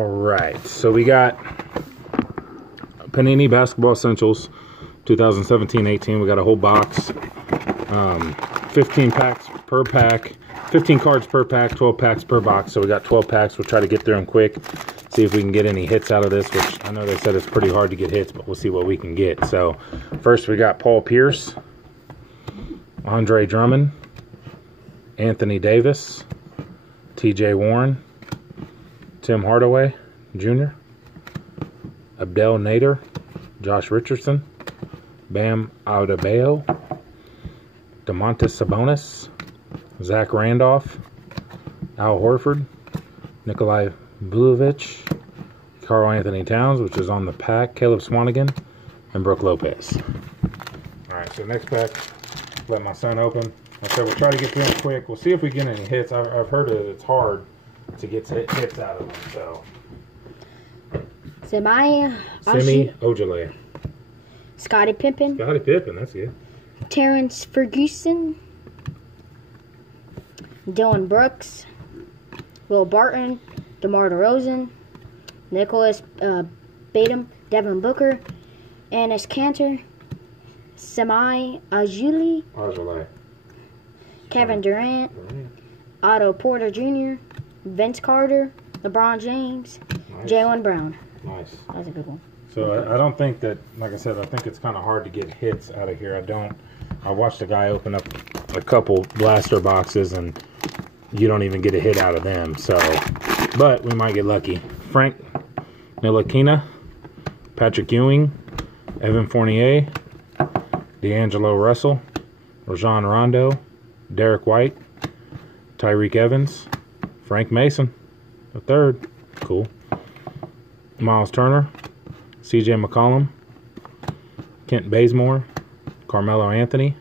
All right, so we got Panini Basketball Essentials 2017-18. We got a whole box, 15 packs per pack, 15 cards per pack, 12 packs per box. So we got 12 packs. We'll try to get through them quick, see if we can get any hits out of this, which I know they said it's pretty hard to get hits, but we'll see what we can get. So first we got Paul Pierce, Andre Drummond, Anthony Davis, TJ Warren, Tim Hardaway Jr., Abdel Nader, Josh Richardson, Bam Adebayo, Domantas Sabonis, Zach Randolph, Al Horford, Nikolai Vucevic, Karl Anthony Towns, which is on the pack, Caleb Swanigan, and Brooke Lopez. Alright, so next pack, let my son open. Like I said, we'll try to get through them quick. We'll see if we get any hits. I've heard that it's hard to get hits out of them. So, Semi Ojeleye. Scottie Pippen. Scottie Pippen, that's good. Terrence Ferguson. Dylan Brooks. Will Barton. DeMar DeRozan. Nicholas Batum. Devin Booker. Enes Kanter. Semi Ojeleye. Kevin Durant. Otto Porter Jr. Vince Carter, LeBron James, nice. Jaylen Brown. Nice. That's a good one. So I don't think that, like I said, I think it's kind of hard to get hits out of here. I watched a guy open up a couple blaster boxes and you don't even get a hit out of them. So, but we might get lucky. Frank Ntilikina, Patrick Ewing, Evan Fournier, D'Angelo Russell, Rajon Rondo, Derek White, Tyreek Evans, Frank Mason, the third. Cool. Miles Turner, CJ McCollum, Kent Bazemore, Carmelo Anthony,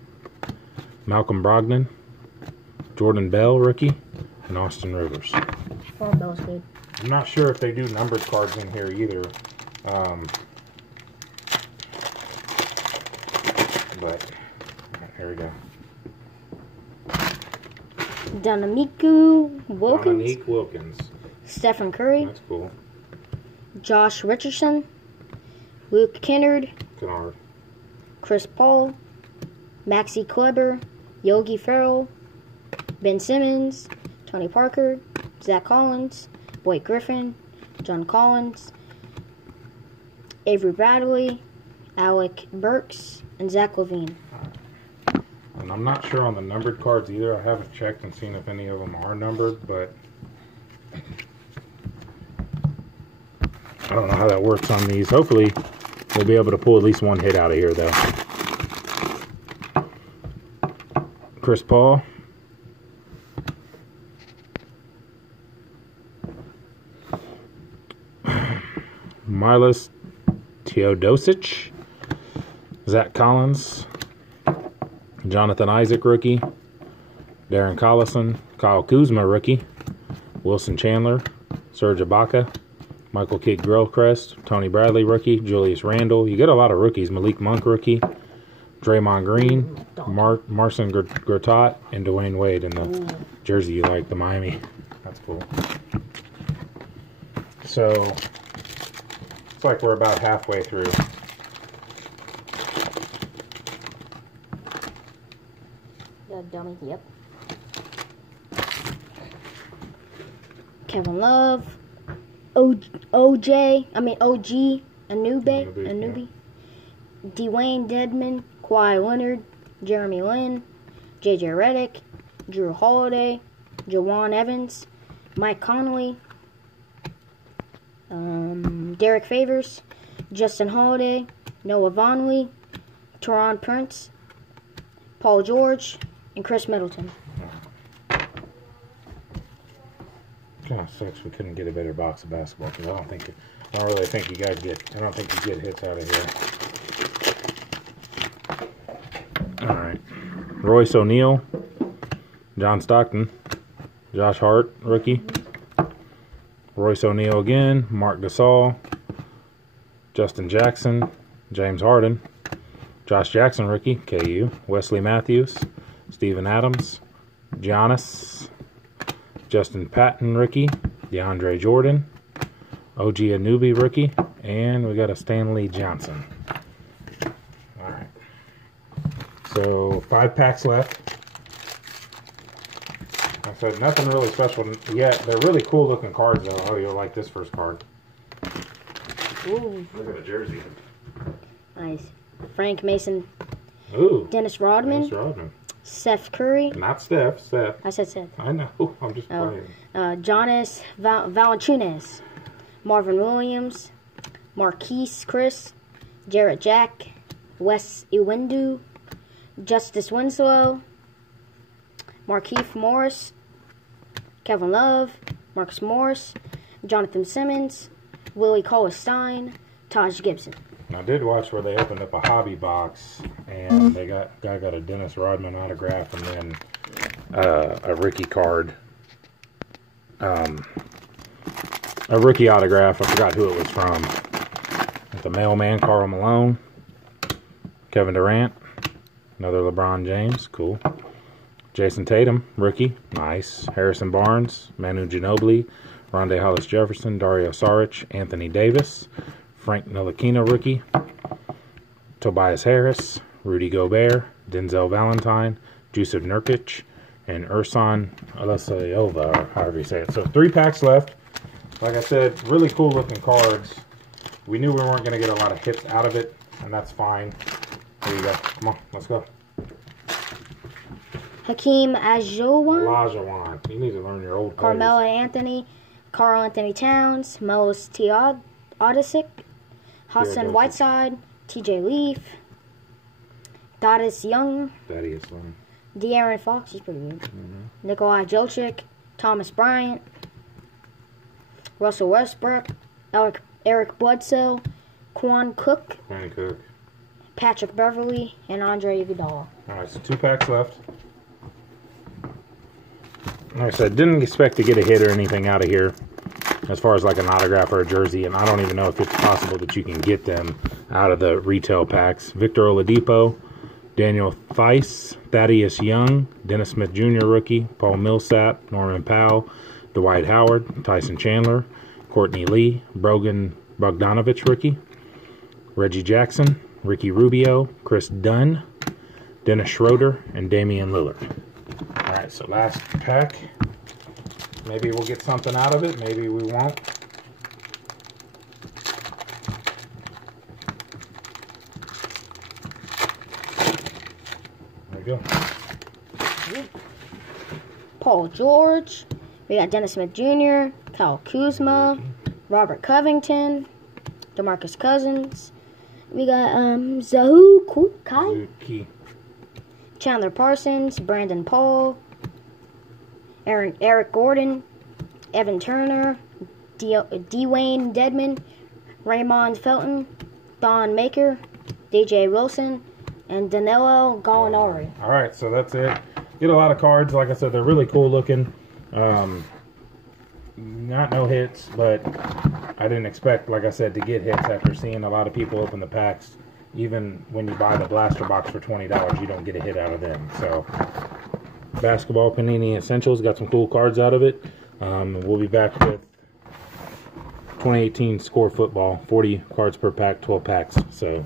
Malcolm Brogdon, Jordan Bell, rookie, and Austin Rivers. Oh, Bell's good. I'm not sure if they do numbered cards in here either. But here we go. Dominique Wilkins. Stephen Curry. That's cool. Josh Richardson. Luke Kennard. Chris Paul. Maxi Kleber. Yogi Ferrell. Ben Simmons. Tony Parker. Zach Collins. Blake Griffin. John Collins. Avery Bradley. Alec Burks. And Zach LaVine. And I'm not sure on the numbered cards either. I haven't checked and seen if any of them are numbered, but I don't know how that works on these. Hopefully, we'll be able to pull at least one hit out of here, though. Chris Paul. Milos Teodosic. Zach Collins. Jonathan Isaac, rookie. Darren Collison. Kyle Kuzma, rookie. Wilson Chandler. Serge Ibaka. Michael Kidd-Gilchrist. Tony Bradley, rookie. Julius Randle. You get a lot of rookies. Malik Monk, rookie. Draymond Green. Marcin Gortat. And Dwayne Wade in the jersey you like, the Miami. That's cool. So, it's like we're about halfway through. Dummy, yep. Kevin Love, OG Anunoby, Yeah. Dwayne Dedman, Kawhi Leonard, Jeremy Lin, JJ Redick, Drew Holiday, Jawan Evans, Mike Conley, Derek Favors, Justin Holiday, Noah Vonleh, Teron Prince, Paul George, and Chris Middleton. Kind of sucks we couldn't get a better box of basketball because I don't really think you guys get. I don't think you get hits out of here. All right, Royce O'Neal, John Stockton, Josh Hart, rookie. Royce O'Neal again, Mark Gasol, Justin Jackson, James Harden, Josh Jackson, rookie, KU, Wesley Matthews, Steven Adams, Giannis, Justin Patton, rookie, DeAndre Jordan, OG Anunoby rookie, and we got a Stanley Johnson. All right. So 5 packs left. Like I said, nothing really special yet. They're really cool looking cards though. Oh, you'll like this first card. Ooh. Look at the jersey. Nice. Frank Mason. Ooh. Dennis Rodman. Dennis Rodman. Seth Curry. Not Steph. Steph. I said Seth. I know. I'm just playing. Jonas Valanciunas. Marvin Williams. Marquise Chris. Jarrett Jack. Wes Iwundu. Justice Winslow. Markieff Morris. Kevin Love. Marcus Morris. Jonathan Simmons. Willie Cauley-Stein. Taj Gibson. I did watch where they opened up a hobby box and they got a Dennis Rodman autograph and then a rookie card. A rookie autograph. I forgot who it was from. The mailman, Karl Malone. Kevin Durant. Another LeBron James. Cool. Jason Tatum, rookie. Nice. Harrison Barnes. Manu Ginobili. Rondae Hollis-Jefferson. Dario Saric. Anthony Davis. Frank Ntilikina, rookie. Tobias Harris. Rudy Gobert. Denzel Valentine. Jusuf Nurkic. And Ersan Ilyasova, or however you say it. So 3 packs left. Like I said, really cool looking cards. We knew we weren't going to get a lot of hits out of it, and that's fine. Here you go. Come on, let's go. Hakeem Olajuwon. You need to learn your old players. Carmelo Anthony. Karl Anthony Towns. Melos Teodosic. Hassan Whiteside. TJ Leaf. Thaddeus Young. De'Aaron Fox is pretty good. Nikolai Jokic. Thomas Bryant. Russell Westbrook. Eric Bledsoe. Quan Cook. Patrick Beverly. And Andre Iguodala. Alright, so 2 packs left. Like I said, didn't expect to get a hit or anything out of here as far as like an autograph or a jersey, and I don't even know if it's possible that you can get them out of the retail packs. Victor Oladipo, Daniel Theis, Thaddeus Young, Dennis Smith Jr. rookie, Paul Millsap, Norman Powell, Dwight Howard, Tyson Chandler, Courtney Lee, Brogan Bogdanovich rookie, Reggie Jackson, Ricky Rubio, Chris Dunn, Dennis Schroeder, and Damian Lillard. Alright, so last pack. Maybe we'll get something out of it. Maybe we won't. There we go. Paul George. We got Dennis Smith Jr., Kyle Kuzma, Robert Covington, DeMarcus Cousins. We got Zahu Kai, Chandler Parsons, Brandon Paul, Eric Gordon, Evan Turner, Dwayne Dedman, Raymond Felton, Don Maker, DJ Wilson, and Danilo Gallinari. All right, so that's it. Get a lot of cards. Like I said, they're really cool looking. Not no hits, but I didn't expect, like I said, to get hits after seeing a lot of people open the packs. Even when you buy the blaster box for $20, you don't get a hit out of them. So, Basketball Panini Essentials, got some cool cards out of it. We'll be back with 2018 Score Football, 40 cards per pack, 12 packs. So,